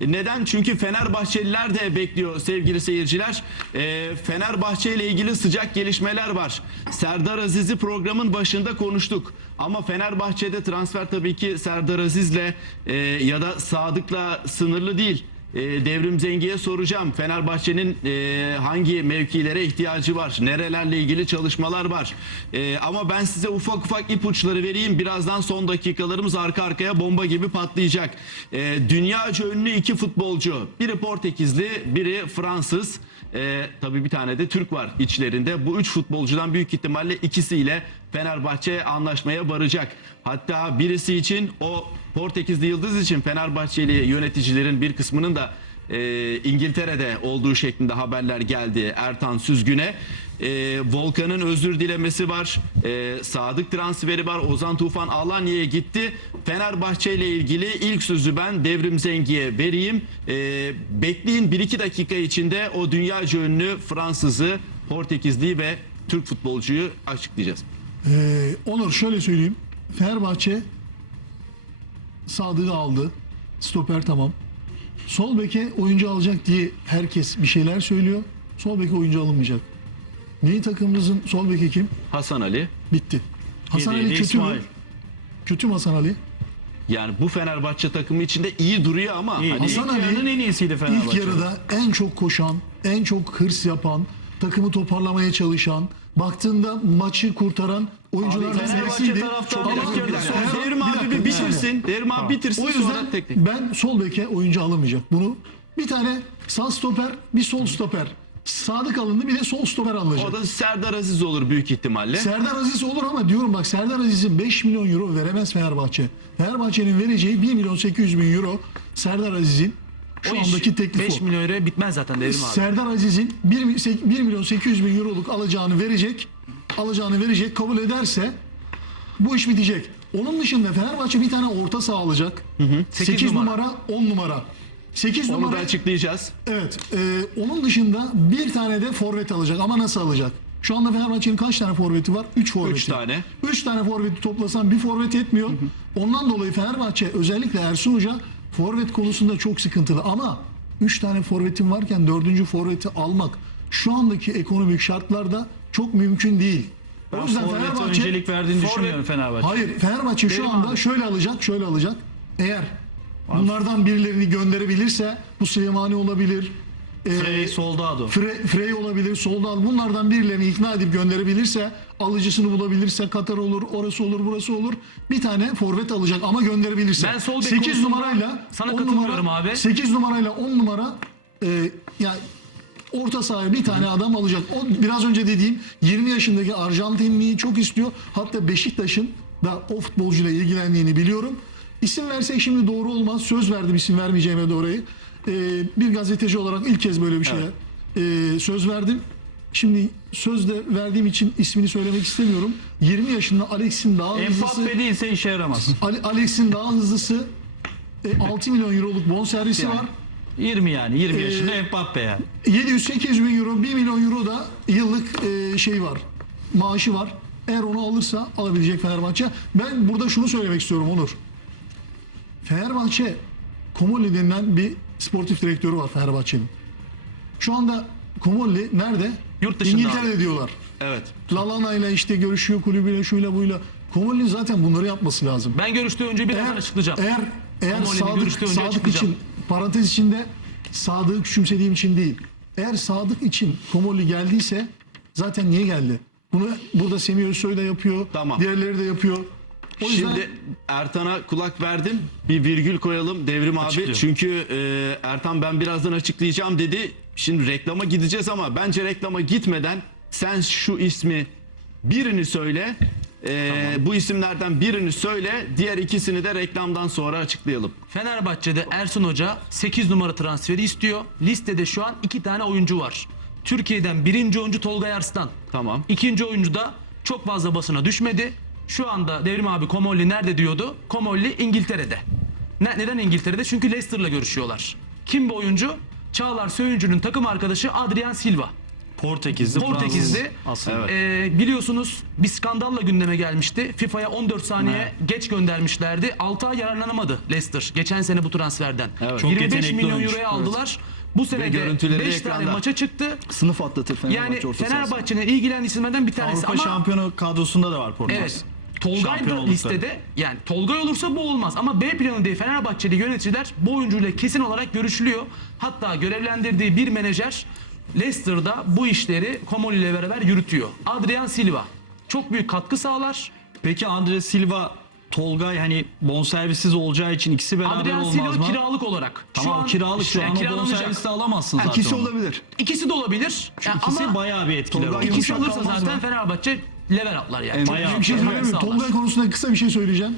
Neden? Çünkü Fenerbahçeliler de bekliyor sevgili seyirciler. E, Fenerbahçe ile ilgili sıcak gelişmeler var. Serdar Aziz'i programın başında konuştuk. Ama Fenerbahçe'de transfer tabii ki Serdar Aziz'le e, ya da Sadık'la sınırlı değil. E, Devrim Zengi'ye soracağım. Fenerbahçe'nin e, hangi mevkilere ihtiyacı var? Nerelerle ilgili çalışmalar var? E, ama ben size ufak ufak ipuçları vereyim. Birazdan son dakikalarımız arka arkaya bomba gibi patlayacak. E, dünyaca ünlü iki futbolcu. Biri Portekizli, biri Fransız. E, tabii bir tane de Türk var içlerinde. Bu üç futbolcudan büyük ihtimalle ikisiyle Fenerbahçe anlaşmaya varacak. Hatta birisi için o Portekizli Yıldız için Fenerbahçeli yöneticilerin bir kısmının da e, İngiltere'de olduğu şeklinde haberler geldi Ertan Süzgün'e. E, Volkan'ın özür dilemesi var. E, Sadık transferi var. Ozan Tufan Alanya'ya gitti. Fenerbahçe ile ilgili ilk sözü ben Devrim Zengi'ye vereyim. E, bekleyin 1-2 dakika içinde o dünyaca ünlü Fransızı, Portekizli ve Türk futbolcuyu açıklayacağız. Ee, Onur şöyle söyleyeyim. Fenerbahçe Sadık'ı aldı. Stoper tamam. Sol beke oyuncu alacak diye herkes bir şeyler söylüyor. Sol beke oyuncu alınmayacak. Neyi takımımızın sol beki kim? Hasan Ali. Bitti. Hasan Yedi, Ali kötü mü? İsmail. Kötü mü Hasan Ali? Yani bu Fenerbahçe takımı içinde iyi duruyor ama İyi, hani Hasan ilk Ali yarının en iyisiydi Fenerbahçe. İlk yarıda en çok koşan, en çok hırs yapan, takımı toparlamaya çalışan, baktığında maçı kurtaran oyunculardan birisiydi. taraftarı Ama- Bir dakika, Devrim abi bitirsin. Devrim abi bitirsin O sonra yüzden tek tek. ben sol beke oyuncu alamayacak. Bunu bir tane sağ stoper, bir sol stoper. Sadık alındı bir de sol stoper alınacak. O da Serdar Aziz olur büyük ihtimalle. Serdar Aziz olur ama diyorum bak Serdar Aziz'in 5 milyon euro veremez Fenerbahçe. Fenerbahçe'nin vereceği 1 milyon 800 bin euro Serdar Aziz'in şu O andaki teklifi 5 o. milyon euroya bitmez zaten Devrim abi. Serdar Aziz'in 1, mi- sek- 1 milyon 800 bin euroluk alacağını verecek. Alacağını verecek kabul ederse bu iş bitecek. Onun dışında Fenerbahçe bir tane orta saha alacak. 8, Sekiz numara. numara. 10 numara. 8 Onu da açıklayacağız. Evet. e, onun dışında bir tane de forvet alacak. Ama nasıl alacak? Şu anda Fenerbahçe'nin kaç tane forveti var? 3 forveti. Üç tane. 3 tane forveti toplasan bir forvet yetmiyor. Ondan dolayı Fenerbahçe özellikle Ersun Hoca forvet konusunda çok sıkıntılı. Ama 3 tane forvetin varken 4. forveti almak şu andaki ekonomik şartlarda çok mümkün değil. Ben Forvet'e öncelik verdiğini Forvet- düşünmüyorum Fenerbahçe. Hayır Fenerbahçe şu anda abi. şöyle alacak, şöyle alacak. Eğer bunlardan birilerini gönderebilirse bu Süleymani olabilir. e, Frey Soldado. Frey, Frey olabilir, Soldal bunlardan birilerini ikna edip gönderebilirse, alıcısını bulabilirse Katar olur, orası olur, burası olur. Bir tane forvet alacak ama gönderebilirse. Ben sol bek 8 konusunda numarayla sana 10 katılmıyorum numara, abi. 8 numarayla 10 numara e, yani orta sahaya bir tane adam alacak. O biraz önce dediğim 20 yaşındaki Arjantinliyi çok istiyor. Hatta Beşiktaş'ın da o futbolcuyla ilgilendiğini biliyorum. İsim versek şimdi doğru olmaz. Söz verdim isim vermeyeceğime de orayı. Ee, bir gazeteci olarak ilk kez böyle bir şeye e, söz verdim. Şimdi sözde verdiğim için ismini söylemek istemiyorum. 20 yaşında Alex'in daha hızlısı Mbappe değilse işe yaramaz. Ale- Alex'in daha hızlısı e, 6 milyon euroluk bonservisi Yani. var. 20 yani 20 Ee, yaşında Mbappe yani. 700-800 bin euro, 1 milyon euro da yıllık e, şey var. Maaşı var. Eğer onu alırsa alabilecek Fenerbahçe. Ben burada şunu söylemek istiyorum Onur. Fenerbahçe Komolli denilen bir sportif direktörü var Fenerbahçe'nin. Şu anda Komolli nerede? Yurt dışında İngiltere'de diyorlar. Evet. Lalana ile işte görüşüyor kulübüyle şuyla buyla. Komolli zaten bunları yapması lazım. Ben görüştüğü önce birazdan açıklayacağım. Eğer eğer Komolli'nin Sadık, Sadık için parantez içinde Sadık'ı küçümsediğim için değil. Eğer Sadık için Komolli geldiyse zaten niye geldi? Bunu burada Semih Özsoy da yapıyor. Tamam. Diğerleri de yapıyor. O yüzden Şimdi Ertan'a kulak verdim. Bir virgül koyalım Devrim abi. Çünkü e, Ertan ben birazdan açıklayacağım dedi. Şimdi reklama gideceğiz ama bence reklama gitmeden sen şu ismi birini söyle. E, Bu isimlerden birini söyle. Diğer ikisini de reklamdan sonra açıklayalım. Fenerbahçe'de Ersun Hoca 8 numara transferi istiyor. Listede şu an 2 tane oyuncu var. Türkiye'den birinci oyuncu Tolga Arslan. Tamam. İkinci oyuncu da çok fazla basına düşmedi. Şu anda Devrim abi Komolli nerede diyordu? Komolli İngiltere'de. Ne, neden İngiltere'de? Çünkü Leicester'la görüşüyorlar. Kim bu oyuncu? Çağlar Söyüncü'nün takım arkadaşı Adrian Silva. Portekizli. Portekizli. Fransız aslında. Ee, biliyorsunuz bir skandalla gündeme gelmişti. FIFA'ya 14 saniye geç göndermişlerdi. 6 ay yararlanamadı Leicester. Geçen sene bu transferden. Evet. Çok 25 yetenekli milyon euroya aldılar. Bu sene de görüntüleri 5 tane ekranda. maça çıktı. Sınıf atlatır Fenerbahçe Yani. Fenerbahçe'nin ilgilenen isimlerden bir tanesi Avrupa ama şampiyonu kadrosunda da var Portekiz. Evet. Tolgay da listede. Yani Tolgay olursa bu olmaz. Ama B planı diye Fenerbahçeli yöneticiler bu oyuncuyla kesin olarak görüşülüyor. Hatta görevlendirdiği bir menajer Leicester'da bu işleri Komoli ile beraber yürütüyor. Adrian Silva. Çok büyük katkı sağlar. Peki Andre Silva, Tolgay hani bonservissiz olacağı için ikisi beraber Adrian olmaz Silva mı? kiralık olarak. Tamam kiralık şu an o bonservisi alamazsın zaten. İkisi onu. olabilir. İkisi de olabilir. Yani İkisi ama bayağı bir etkiler Tolgay oldu. ikisi kalmaz zaten mı? Fenerbahçe level atlar yani. Çok bayağı Bir şey söyleyeyim mi? Tolgay konusunda kısa bir şey söyleyeceğim.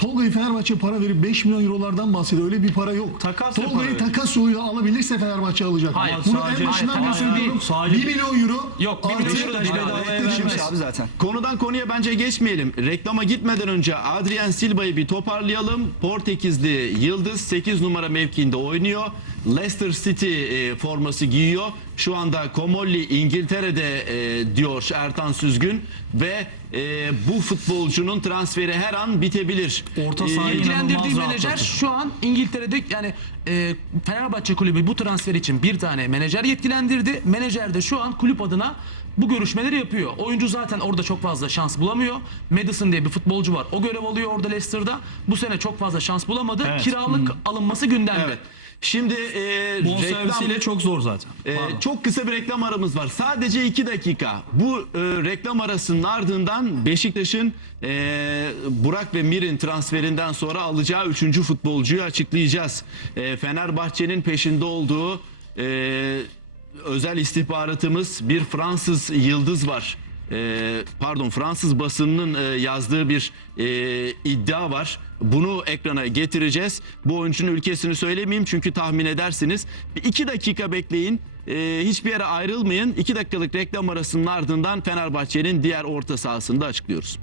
Tolga'yı Fenerbahçe para verip 5 milyon eurolardan bahsediyor. Öyle bir para yok. Para Tolga'yı takas yoluyla alabilirse Fenerbahçe alacak. Hayır, Bunu sadece- en başından hayır, beri hayır, söylüyorum. sadece- 1 milyon euro. Yok, bir milyon artı- bedavaya vermez. şimdi. abi zaten. Konudan konuya bence geçmeyelim. Reklama gitmeden önce Adrian Silva'yı bir toparlayalım. Portekizli Yıldız 8 numara mevkiinde oynuyor. Leicester City e, forması giyiyor. Şu anda Komolli İngiltere'de e, diyor Ertan Süzgün ve e, bu futbolcunun transferi her an bitebilir. Orta sahayı ilgilendirdiği inanılmaz menajer rahatlatır. şu an İngiltere'de yani e, Fenerbahçe kulübü bu transfer için bir tane menajer yetkilendirdi. Menajer de şu an kulüp adına bu görüşmeleri yapıyor. Oyuncu zaten orada çok fazla şans bulamıyor. Madison diye bir futbolcu var. O görev alıyor orada Leicester'da. Bu sene çok fazla şans bulamadı. Evet. Kiralık alınması gündemde. Evet. Şimdi e, reklam, Bonservisiyle çok zor zaten. Pardon. çok kısa bir reklam aramız var. Sadece iki dakika. Bu e, reklam arasının ardından Beşiktaş'ın e, Burak ve Mir'in transferinden sonra alacağı üçüncü futbolcuyu açıklayacağız. E, Fenerbahçe'nin peşinde olduğu e, özel istihbaratımız bir Fransız yıldız var. E, pardon Fransız basınının e, yazdığı bir e, iddia var. Bunu ekrana getireceğiz. Bu oyuncunun ülkesini söylemeyeyim çünkü tahmin edersiniz. Bir iki dakika bekleyin. E, hiçbir yere ayrılmayın. İki dakikalık reklam arasının ardından Fenerbahçe'nin diğer orta sahasında açıklıyoruz.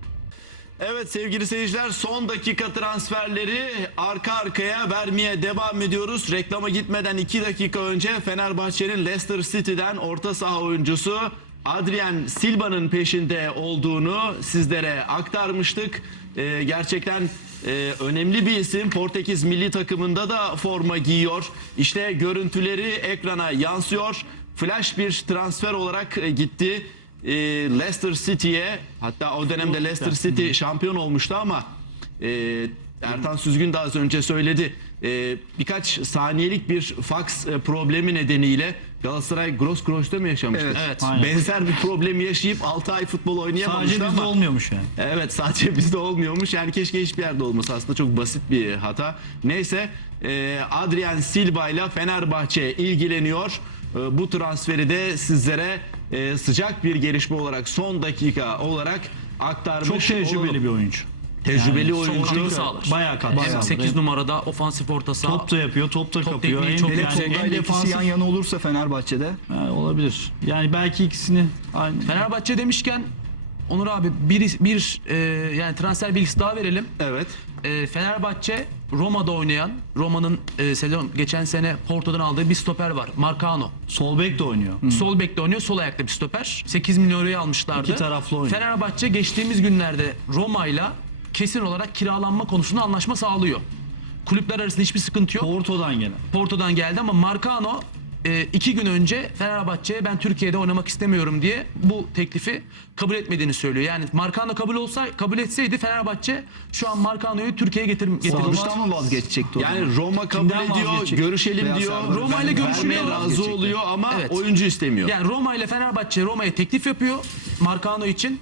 Evet sevgili seyirciler son dakika transferleri arka arkaya vermeye devam ediyoruz. Reklama gitmeden 2 dakika önce Fenerbahçe'nin Leicester City'den orta saha oyuncusu Adrian Silva'nın peşinde olduğunu sizlere aktarmıştık. Ee, gerçekten e, önemli bir isim. Portekiz milli takımında da forma giyiyor. İşte görüntüleri ekrana yansıyor. Flash bir transfer olarak e, gitti e, Leicester City'ye hatta o dönemde Leicester City şampiyon olmuştu ama e, Ertan Süzgün de az önce söyledi. E, birkaç saniyelik bir fax e, problemi nedeniyle Galatasaray Grosskreuz'da mı yaşamıştı? Evet. Evet. Aynen. Benzer bir problemi yaşayıp 6 ay futbol oynayamamıştı Sadece bizde ama olmuyormuş yani. Evet sadece bizde olmuyormuş. Yani keşke hiçbir yerde olması aslında çok basit bir hata. Neyse e, Adrian Silva ile Fenerbahçe ilgileniyor. E, bu transferi de sizlere e, sıcak bir gelişme olarak son dakika olarak aktarmış Çok tecrübeli olalım. bir oyuncu. Tecrübeli Yani oyuncu. sağlar. Bayağı katkı sağlar. 8 numarada ofansif orta saha. Top da yapıyor, top da Top kapıyor. Hem çok yani ikisi defansif- yan yana olursa Fenerbahçe'de Ha, olabilir. Yani belki ikisini aynı. Fenerbahçe demişken Onur abi bir, bir e, yani transfer bilgisi daha verelim. Evet. E, Fenerbahçe Roma'da oynayan Roma'nın e, sezon geçen sene Porto'dan aldığı bir stoper var. Marcano. Sol bek de oynuyor. Sol bekte oynuyor, sol ayakta bir stoper. 8 milyon euroya almışlardı. İki taraflı oynuyor. Fenerbahçe geçtiğimiz günlerde Roma'yla kesin olarak kiralanma konusunda anlaşma sağlıyor. Kulüpler arasında hiçbir sıkıntı yok. Porto'dan gelen. Porto'dan geldi ama Marcano e, iki gün önce Fenerbahçe'ye ben Türkiye'de oynamak istemiyorum diye bu teklifi kabul etmediğini söylüyor. Yani Marcano kabul olsa kabul etseydi Fenerbahçe şu an Marcano'yu Türkiye'ye getir, getirmiş. Sağlıktan mı vazgeçecekti? Yani Roma kabul Kimden ediyor, vazgeçecek? görüşelim Veya diyor. Roma ile vermeye görüşülüyor. razı oluyor ama Evet. oyuncu istemiyor. Yani Roma ile Fenerbahçe Roma'ya teklif yapıyor Marcano için.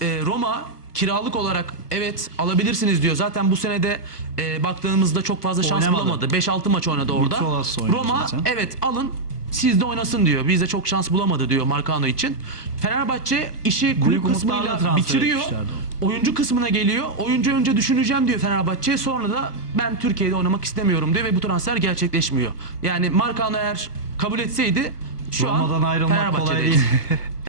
Ee, Roma kiralık olarak evet alabilirsiniz diyor. Zaten bu senede e, baktığımızda çok fazla şans Oynamadı. bulamadı. 5-6 maç oynadı orada. Oynadı Roma zaten. evet alın siz de oynasın diyor. Bizde çok şans bulamadı diyor Marcano için. Fenerbahçe işi kulüp umutlarla kısmıyla transfer bitiriyor. etmişlerdi Oyuncu kısmına geliyor. Oyuncu önce düşüneceğim diyor Fenerbahçe. Sonra da ben Türkiye'de oynamak istemiyorum diyor ve bu transfer gerçekleşmiyor. Yani Marcano eğer kabul etseydi şu Roma'dan an ayrılmak kolay Fenerbahçe'deyiz. değil.